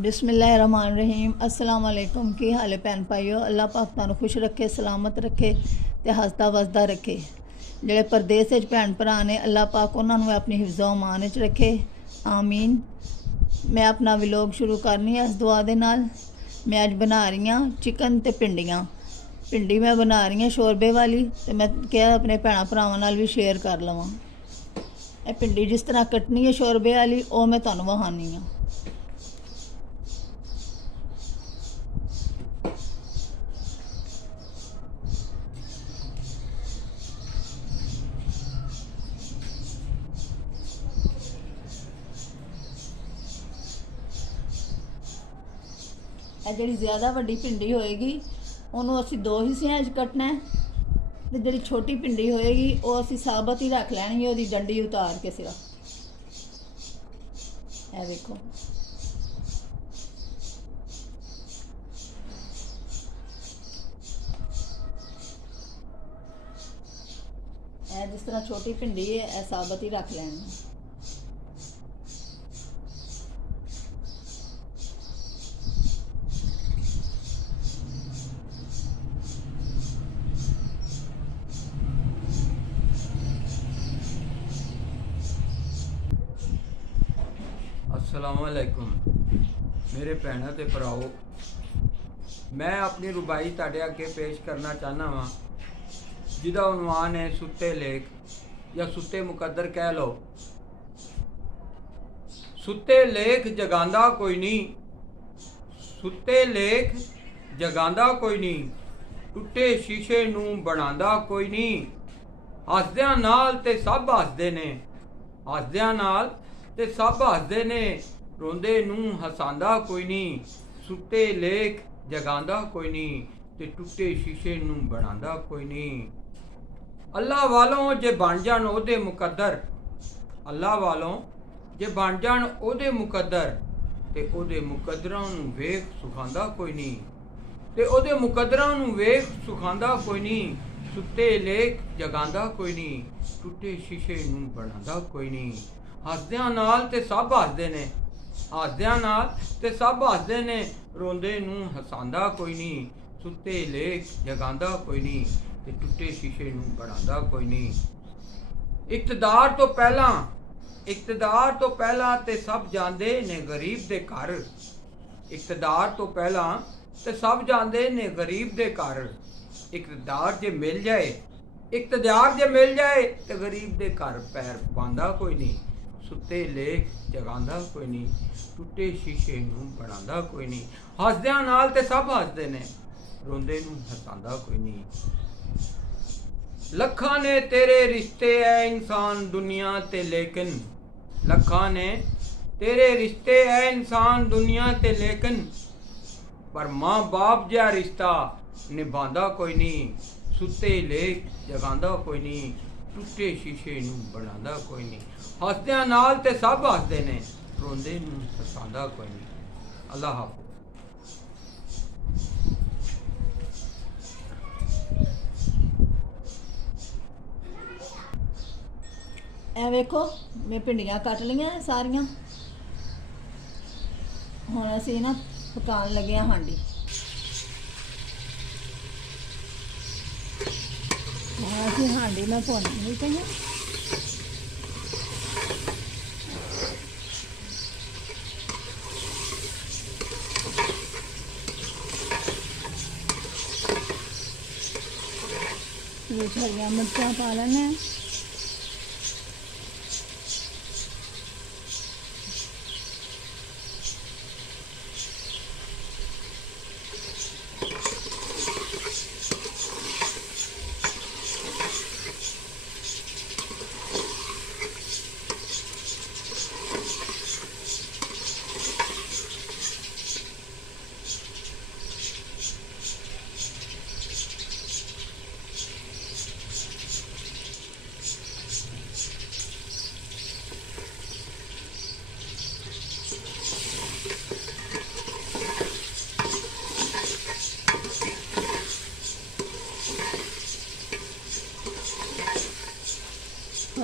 बिस्मिल्लाहिर्रहमानिर्रहीम अस्सलाम वालेकुम। की हाल है भैन भाईओ। अल्लाह पाक तुहानू खुश रखे, सलामत रखे ते हसदा वसदा रखे। जेड़े परदेस विच भैन भरा ने अल्लाह पाक उन्होंने अपनी हिफ्ज़ो अमान च रखे, आमीन। मैं अपना व्लॉग शुरू करनी है इस दुआ दे नाल। मैं अज बना रही हाँ चिकन ते भिंडियाँ। भिंडी मैं बना रही हाँ शोरबे वाली, तो मैं क्या अपने भैन भरावां नाल भी शेयर कर लवां। ये भिंडी जिस तरह कटनी है शोरबे वाली वो मैं तुहानू वखानी हाँ। जी ज़्यादा वड्डी भिंडी होएगी उन्होंने असी दो हिस्सों कटना है, तो जी छोटी भिंडी होएगी वो असी साबत ही रख लैनी है, वो डंडी उतार के सिर्फ। ए देखो ए जिस तरह छोटी भिंडी है ए साबत ही रख लैनी है। अस्सलामुअलैकुम मेरे भैनों ते भराओ, मैं अपनी रुबाई तुहाडे अगे पेश करना चाहना वा जिहदा उनवान है सुत्ते लेख या सुत्ते मुकद्दर कह लो। सुत्ते लेख जगांदा कोई नहीं, सुत्ते लेख जगांदा कोई नहीं, टुटे शीशे नूं बनांदा कोई नहीं। हसदियां नाल ते सब हसदे ने, हसदियां नाल ते सब हसदे ने, रोंदे नूं हसांदा कोई नहीं। सुत्ते लेख जगांदा कोई नहीं ते टुटे शीशे नूं बनांदा कोई नहीं। अल्लाह वालों जे बन जाण ओहदे मुकद्दर, अल्लाह वालों जे बन जाण ओहदे मुकद्दर ते ओहदे मुकद्दरां नूं वेख सुखांदा कोई नहीं, ते ओहदे मुकद्दरां नूं वेख सुखांदा कोई नहीं। सुत्ते लेख जगांदा कोई नहीं, टुटे शीशे नूं बनांदा कोई नहीं। हसदियां नाल ते सब हसदे ने, हसदियां नाल ते सब हसदे ने, रोंदे नूं हसांदा कोई नहीं। सुत्ते लेख जगांदा कोई नहीं ते टुटे शीशे नूं बनांदा कोई नहीं। इकतदार तो पहला, इकतदार तो पहला ते सब जांदे ने गरीब दे घर, इकतदार तो पहला ते सब जांदे ने गरीब दे घर। इकतदार जे मिल जाए, इकतदार जे मिल जाए ते गरीब दे घर पैर पांदा कोई नहीं। सुत्ते लेख जगांदा कोई नहीं, टुटे शीशे नूं बनांदा कोई नहीं। हसदियां नाल ते सब हसदे ने, रोंदे नूं हसांदा कोई नहीं। लखां ने तेरे रिश्ते ऐ इंसान दुनिया ते लेकिन, लखां ने तेरे रिश्ते ऐ इंसान दुनिया ते लेकिन, पर माँ बाप जिहा रिश्ता निभांदा कोई नहीं। सुत्ते लेख जगांदा कोई नहीं, टुटे शीशे नूं बनांदा कोई नहीं। हसदियां नाल ते सब हसदे ने, रोंदे नूं हसांदा कोई नहीं। अल्लाह हाफ़िज़। ए वेखो मैं भिंडियाँ कट लियां सारियां। हुण असी ना पकान लगे हाँ हांडी। असी हांडी में भुननी पई है। हरिया मिर्चा पा लेने,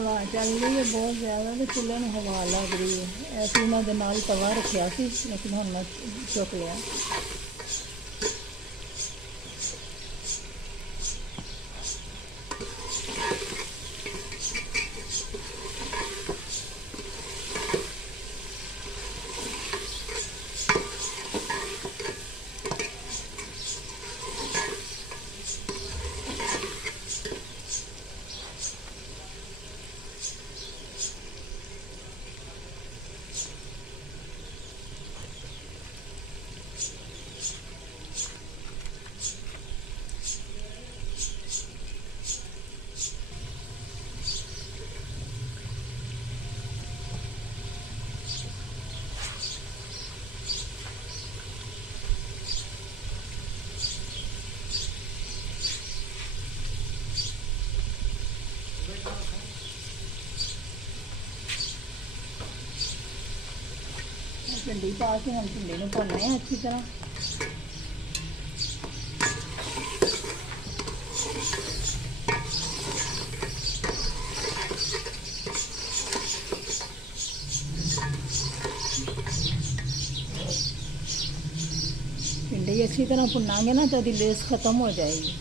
ਹਵਾ ਚੱਲ ਰਹੀ ਹੈ ਬਹੁਤ ਜ਼ਿਆਦਾ ਤੇ ਚੁੱਲ੍ਹੇ ਨੂੰ ਹਵਾ ਲੱਗ ਰਹੀ ਹੈ। ਅਸੀਂ ਇਹਨਾਂ ਦੇ ਨਾਲ ਤਵਾ ਰੱਖਿਆ ਸੀ ਲੇਕਿਨ ਹੁਣ ਮੈਂ ਚੁੱਕ ਲਿਆ। भिंडी पा के हम भिंडी में भुनने हैं अच्छी तरह। भिंडी अच्छी तरह भुनांगे ना तो लेस खत्म हो जाएगी।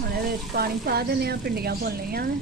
ਹੁਣ ਇਹਦੇ ਵਿੱਚ ਪਾਣੀ ਪਾ ਦਿੰਦੇ ਹਾਂ, ਭਿੰਡੀਆਂ ਭੁੰਨ ਲਈਆਂ ਨੇ।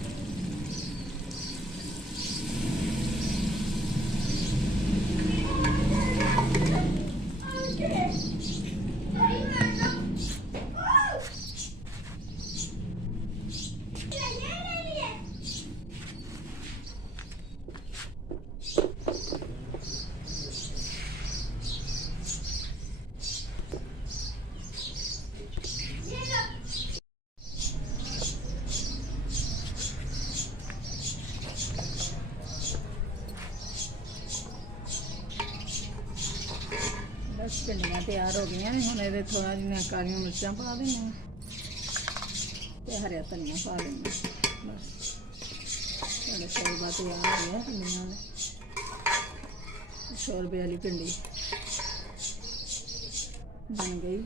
बस भिंडियाँ तैयार हो गई हैं। हम ये थोड़ा जिन्हें कालियां मिर्चा पा देंगे तो हरा धनिया पा देंगे। बस साढ़े शोरबा तैयार हो गया भिंडियाँ का। शोरबे वाली भिंडी बन गई।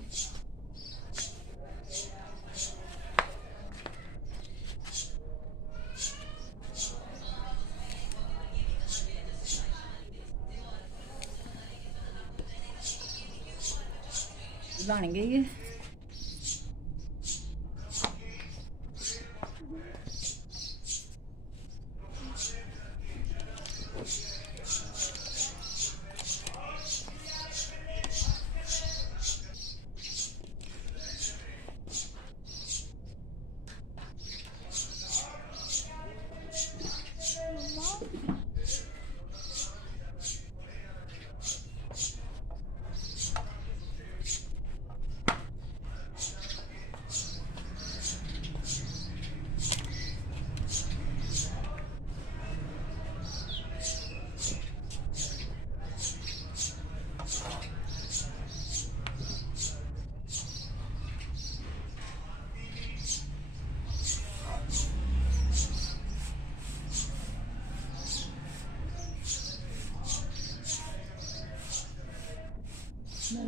बन गई है।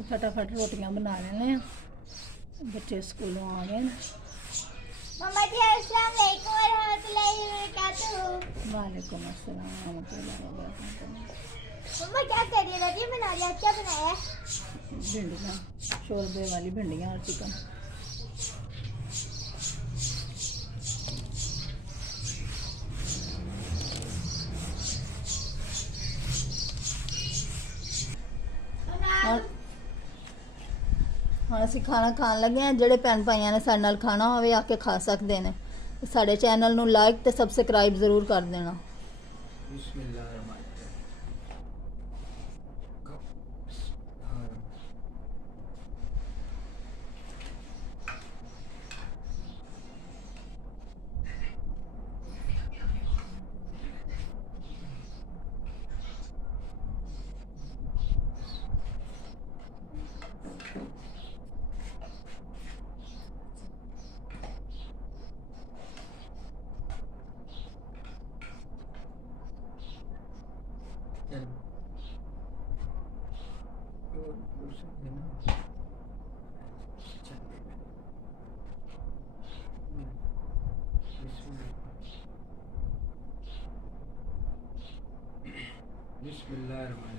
फटाफट रोटियां बना लेने हैं, बच्चे स्कूलों आ गए। मम्मा जी अस्सलाम वालेकुम रहमतुल्लाहि व बरकातहू। वालेकुम अस्सलाम रहमतुल्लाहि व बरकातहू। मम्मा क्या कर रही है? रोटी बना रही है। क्या बनाया है? भिंडियाँ, शोरबे वाली भिंडियाँ और चिकन। और ਹੁਣ ਅਸੀਂ ਖਾਣਾ ਖਾਣ ਲੱਗੇ ਹਾਂ। ਜਿਹੜੇ ਭੈਣ ਭਾਈਆਂ ਨੇ ਸਾਡੇ ਨਾਲ ਖਾਣਾ ਹੋਵੇ ਆ ਕੇ ਖਾ ਸਕਦੇ ਨੇ। ਸਾਡੇ ਚੈਨਲ ਨੂੰ ਲਾਈਕ ਤੇ ਸਬਸਕ੍ਰਾਈਬ ਜ਼ਰੂਰ ਕਰ ਦੇਣਾ। बिस्मिल्लाहिर्रहमानिर्रहीम।